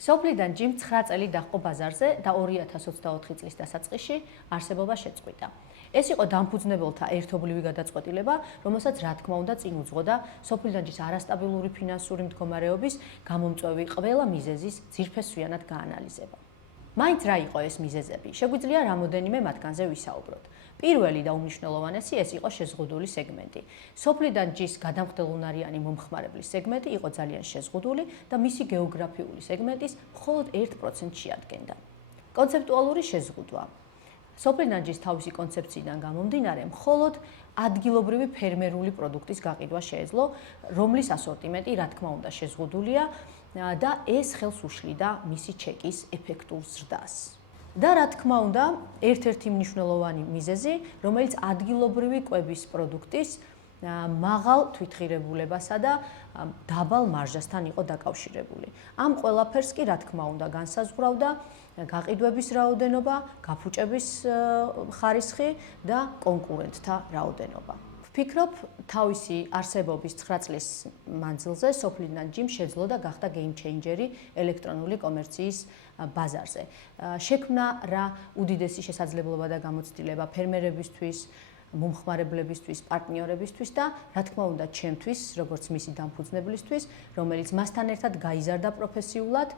სოფლიდან ჯიმ 9 წელი დაჰყო ბაზარზე და 2024 წლის დასაწყისში არსებობა შეწყვიტა. ეს იყო დამფუძნებელთა ერთობლივი გადაწყვეტილება, რომელსაც რა თქმა უნდა წინ უძღოდა სოფლიდან ჯის არასტაბილური ფინანსური მდგომარეობის გამომწვევი ყველა მიზეზის ძირფესვიანად გაანალიზება. მაინც რა იყო ეს მიზეზები? შეგვიძლია რამოდენიმე მათგანზე ვისაუბროთ. პირველი და უმნიშვნელოვანესი ეს იყო შეზღუდული სეგმენტი. სოფლიდან ჯის გადამხდელუნარიანი მომხმარებლის სეგმენტი იყო ძალიან შეზღუდული და მისი გეოგრაფიული სეგმენტის მხოლოდ 1% შეადგენდა. კონცეპტუალური შეზღუდვა. სოფლიდან ჯის თავისი კონცეფციიდან გამომდინარე, მხოლოდ ადგილობრივი ფერმერული პროდუქტის გაყიდვა შეეძლო, რომლის ასორტიმენტი რა თქმა უნდა შეზღუდულია და ეს ხელს უშლიდა მისი ჩეკის ეფექტურ ზრდას. და რა თქმა უნდა, ერთ-ერთი მნიშვნელოვანი მიზეზი, რომელიც ადგილობრივი კვების პროდუქტის მაღალ თვითღირებულებასა და დაბალ მარჟასთან იყო დაკავშირებული. ამ ყველაფერს კი რა თქმა უნდა განსაზღვრავდა გაყიდვების რაოდენობა, გაფუჭების ხარისხი და კონკურენტთა რაოდენობა. ვფიქრობ, თავისი არსებობის 9 წლის მანძილზე სოფლიდან ჯიმ შეძლო და გახდა game changer-ი ელექტრონული კომერციის ბაზარზე. შექმნა რა უდიდესი შესაძლებლობა და გამოცდილება ფერმერებისთვის, მომხმარებლებისთვის, პარტნიორებისთვის და რა თქმა უნდა ჩემთვის, როგორც მისი დამფუძნებლისთვის, რომელიც მასთან ერთად გაიზარდა პროფესიულად,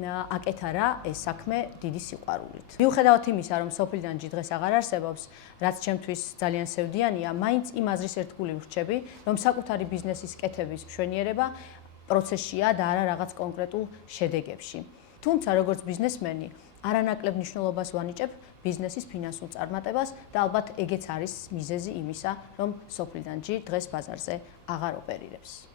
აკეთა რა ეს საქმე დიდი სიყვარულით. მიუხედავად იმისა, რომ სოფლიდან ჯი დღეს აღარ არსებობს, რაც ჩემთვის ძალიან სევდიანია, მაინც იმ აზრის ერთგული ვრჩები, რომ საკუთარი ბიზნესის კეთების მშვენიერება პროცესშია და არა რაღაც კონკრეტულ შედეგებში. თუმცა როგორც ბიზნესმენი, არანაკლებ მნიშვნელობას ვანიჭებ ბიზნესის ფინანსურ წარმატებას და ალბათ ეგეც არის მიზეზი იმისა, რომ სოფლიდან ჯი დღეს ბაზარზე აღარ ოპერირებს.